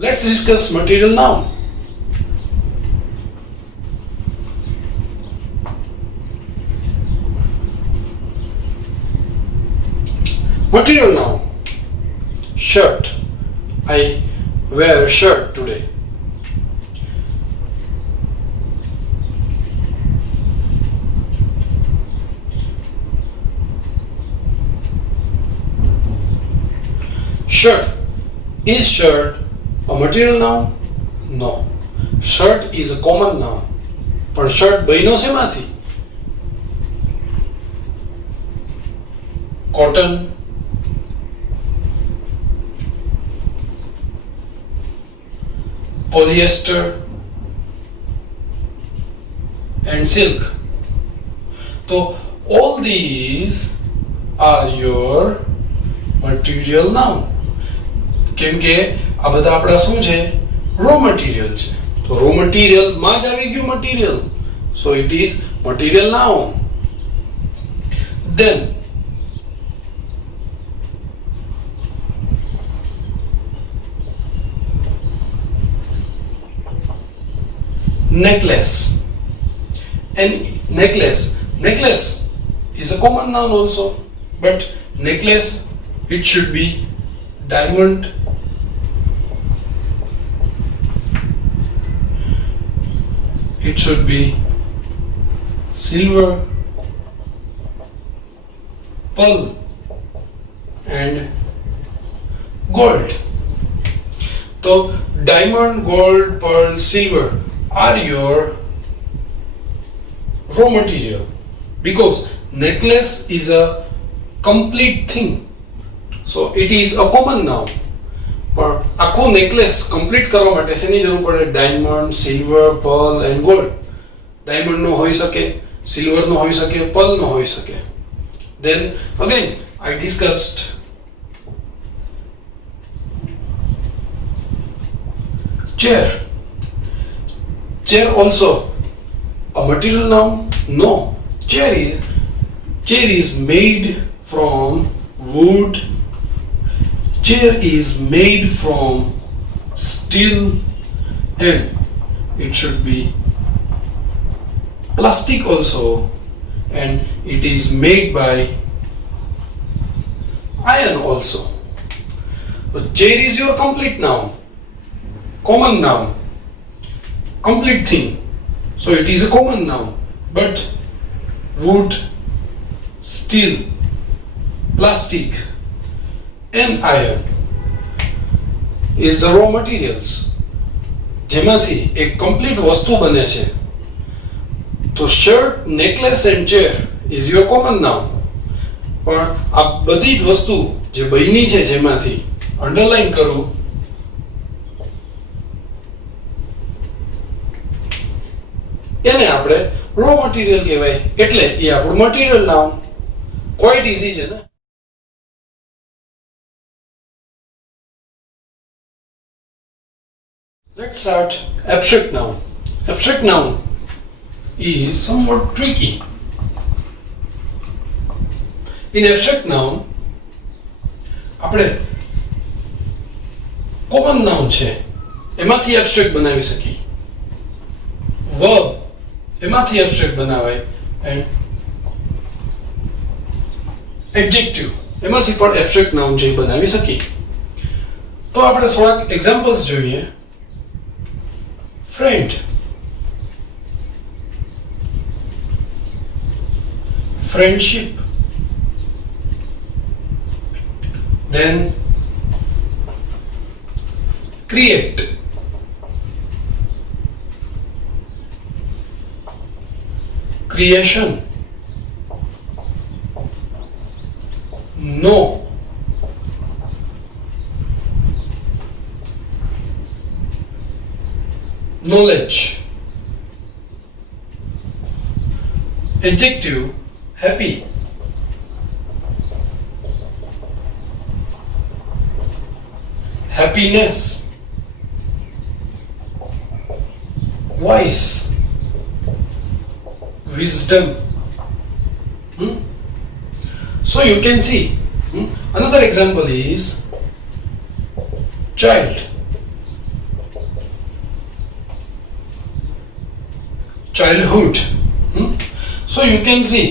Let's discuss material noun. Material noun. Shirt. I wear a shirt today. Shirt. Is shirt a material noun? No. Shirt is a common noun. પણ shirt બન્યો શેમાંથી? Cotton, polyester and silk. So all these are your material noun. કેમ કે આ બધા આપણા શું છે? રો મટીરિયલ છે. તો રો મટીરિયલ માં જ આવી ગયું material. So it is material noun. Then necklace. And necklace is a common noun also, but necklace, it should be diamond, it should be silver, pearl and gold. So diamond, gold, pearl, silver are your raw material, because necklace is a complete thing, so it is a common noun. પણ આખો necklace complete કરવા માટે શેની જરૂર પડે? Diamond, silver, pearl and gold. Diamond નો હોઈ શકે, સિલ્વર નો હોઈ શકે, પર્લ નો હોઈ શકે. Then again I discussed chair. Chair also a material noun? No. Chair is made from wood. Chair is made from steel and it should be plastic also, and it is made by iron also. So chair is your complete noun, common noun, complete thing. So it is a common noun, but wood, steel, plastic and iron is the raw materials, જેમાંથી એક complete વસ્તુ બને છે. તો shirt, necklace and chair is your common noun. પણ આ બધી જ વસ્તુ જે બની છે જેમાંથી અંડરલાઈન કરું, એને આપણે રો મટીરિયલ કહેવાય. એટલે એ આપણું મટીરિયલ નાઉન. ક્વાઇટ ઈઝી છે ને? Let's start abstract noun. Abstract noun is somewhat tricky. In abstract noun, આપણે common noun છે એમાંથી abstract બનાવી શકી. Verb એમાંથી abstract બનાવાય, and adjective એમાંથી પણ abstract noun છે બનાવી શકી. તો આપણે થોડાક examples જોઈએ. Friend, friendship, then create, creation, know, knowledge. Adjective, happy. Happiness. Wise. Wisdom. So you can see, another example is child. childhood. So you can see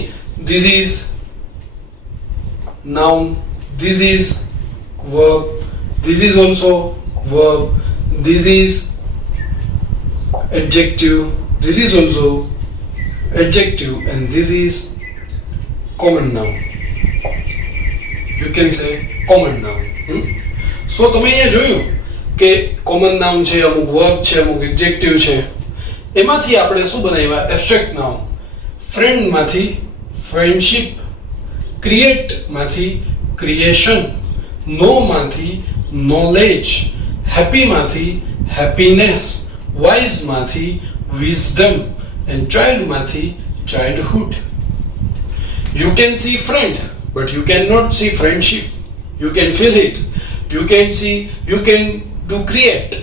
this is noun, this is verb, this is also verb, this is adjective, this is also adjective, and this is common noun. You can say common noun. So તમે અહીંયા જોયું કે common noun છે, અમુક verb છે, અમુક adjective છે. એમાંથી આપણે શું બનાવ્યા? abstract noun. friend માંથી friendship, create માંથી creation, know માંથી knowledge, happy માંથી happiness, wise માંથી wisdom, and child માંથી childhood. You can see friend, but you cannot see friendship. You can feel it. You can see, you can do create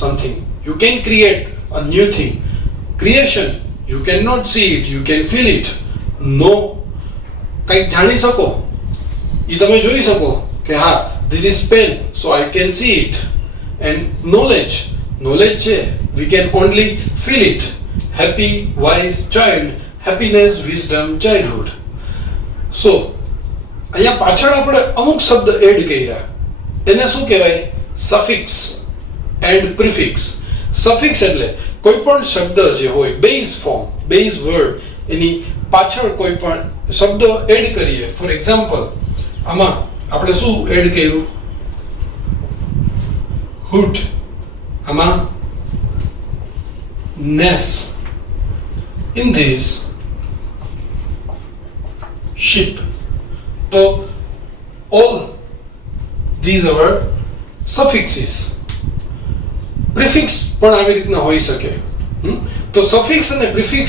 something. You can create a new thing. Creation, you cannot see it, you can feel it. No, કંઈક જાણી શકો, એ તમે જોઈ શકો કે હા this is pen, so I can see it. And knowledge છે, we can only feel it. Happy, wise, child, happiness, wisdom, childhood. So અહીંયા પાછળ આપણે અમુક શબ્દ એડ કર્યા, એને શું કહેવાય? Suffix and prefix. સફિક્સ એટલે કોઈ પણ શબ્દ જે હોય, બેઝ ફોર્મ, બેઝ વર્ડ, એની પાછળ કોઈ પણ શબ્દ એડ કરીએ. ફોર એક્ઝામ્પલ, આમાં આપણે શું એડ કર્યું? હુડ, આમાં નેસ, in this ship. So all these are suffixes. Prefix પણ આવી રીતના હોઈ શકે. તો suffix અને prefix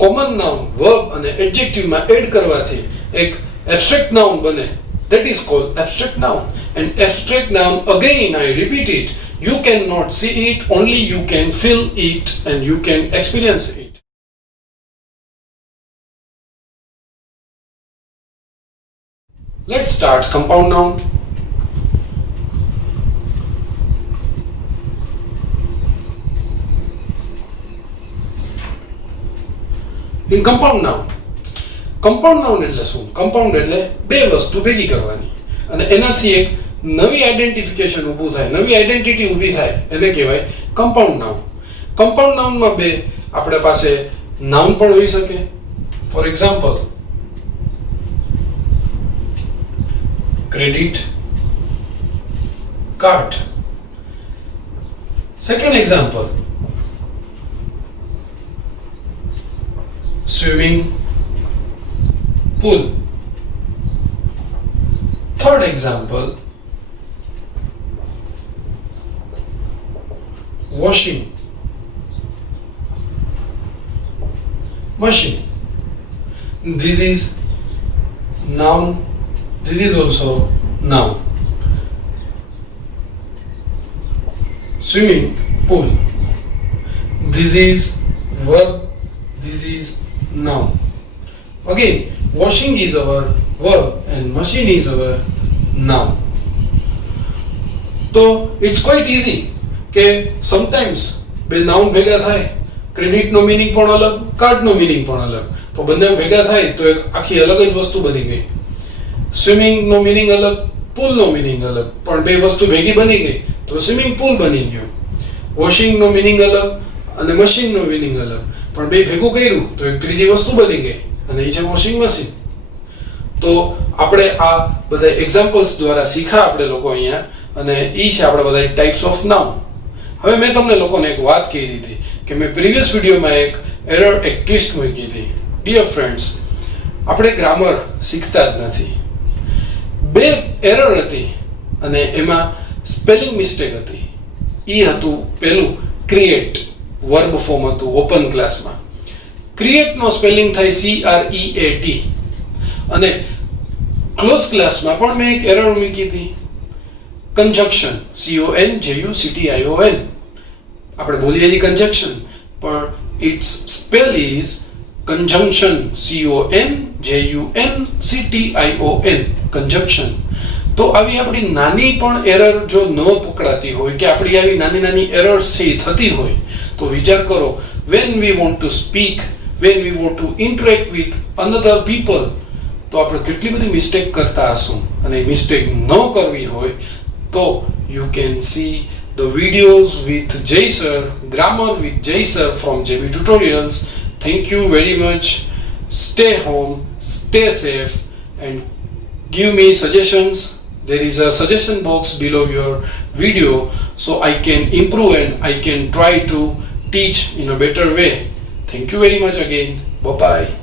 common noun, verb અને adjective માં એડ કરવાથી એક abstract noun બને. That is called abstract noun. And abstract noun, again I repeat it, you cannot see it, only you can feel it and you can experience it. Let's start compound noun. In compound noun એટલે શું? compound એટલે બે વસ્તુ ભેગી કરવાની અને એનાથી એક નવી આઈડેન્ટિફિકેશન ઊભું થાય, નવી આઈડેન્ટિટી ઊભી થાય, એને કહેવાય compound noun. compound noun માં બે આપણે પાસે નાઉન પણ હોઈ શકે. For example, credit card. Second example, swimming pool. Third example, washing machine. This is noun, this is also noun. Swimming pool, this is verb, this is noun. Again, washing is our verb and machine is our noun. So it's quite easy કે sometimes બે નાઉન ભેગા થાય, ક્રેડિટ નો મીનિંગ પણ અલગ, કાર્ડ નો મીનિંગ પણ અલગ, તો બંને ભેગા થાય તો એક આખી અલગ જ વસ્તુ બની ગઈ. સ્વિમિંગ નો મીનિંગ અલગ, પૂલ નો મીનિંગ અલગ, પણ બે વસ્તુ ભેગી બની ગઈ તો સ્વિમિંગ પૂલ બની ગયું. વોશિંગ નો મીનિંગ અલગ અને મશીન નો મીનિંગ અલગ, પણ બે ભેગું કર્યું તો એક ત્રીજી વસ્તુ બની ગઈ અને એ છે વોશિંગ મશીન. તો આપણે આ બધા એક્ઝામ્પલ્સ દ્વારા શીખા આપણે લોકો અહીંયા, અને એ છે આપણે બધા ટાઈપ્સ ઓફ નાઉન. હવે મેં તમને લોકોને એક વાત કહી દીધી કે મેં પ્રીવિયસ વિડીયોમાં એક એરર, એક ટ્વિસ્ટ મૂકી હતી. ડિયર ફ્રેન્ડ્સ, આપણે ગ્રામર શીખતા જ નથી. બે એરર હતી અને એમાં સ્પેલિંગ મિસ્ટેક હતી. એ હતું પેલું ક્રિએટ, વર્બ ફોર્મ હતું ઓપન ક્લાસમાં. ક્રિએટ નો સ્પેલિંગ થાય CREAT અને ક્લોઝ ક્લાસમાં પણ મેં એક એરર મૂકી હતી, કંજક્શન, CONJUCTION. આપણે બોલીએ છીએ કંજક્શન, પણ it's spell is conjunction, CONJUNCTION, conjunction. તો આવી આપણી નાની પણ એરર જો ન પકડાતી હોય કે આપણી આવી નાની નાની એરર્સ છે થતી હોય તો વિચાર કરો when we want to speak, when we want to interact with another people, તો આપણે કેટલી બધી મિસ્ટેક કરતા હશું, અને મિસ્ટેક ન કરવી હોય તો you can see the videos with Jaysir, grammar with Jaysir from JB Tutorials. Thank you very much. Stay home, stay safe, and give me suggestions. There is a suggestion box below your video, so I can improve and I can try to teach in a better way. Thank you very much again. Bye bye.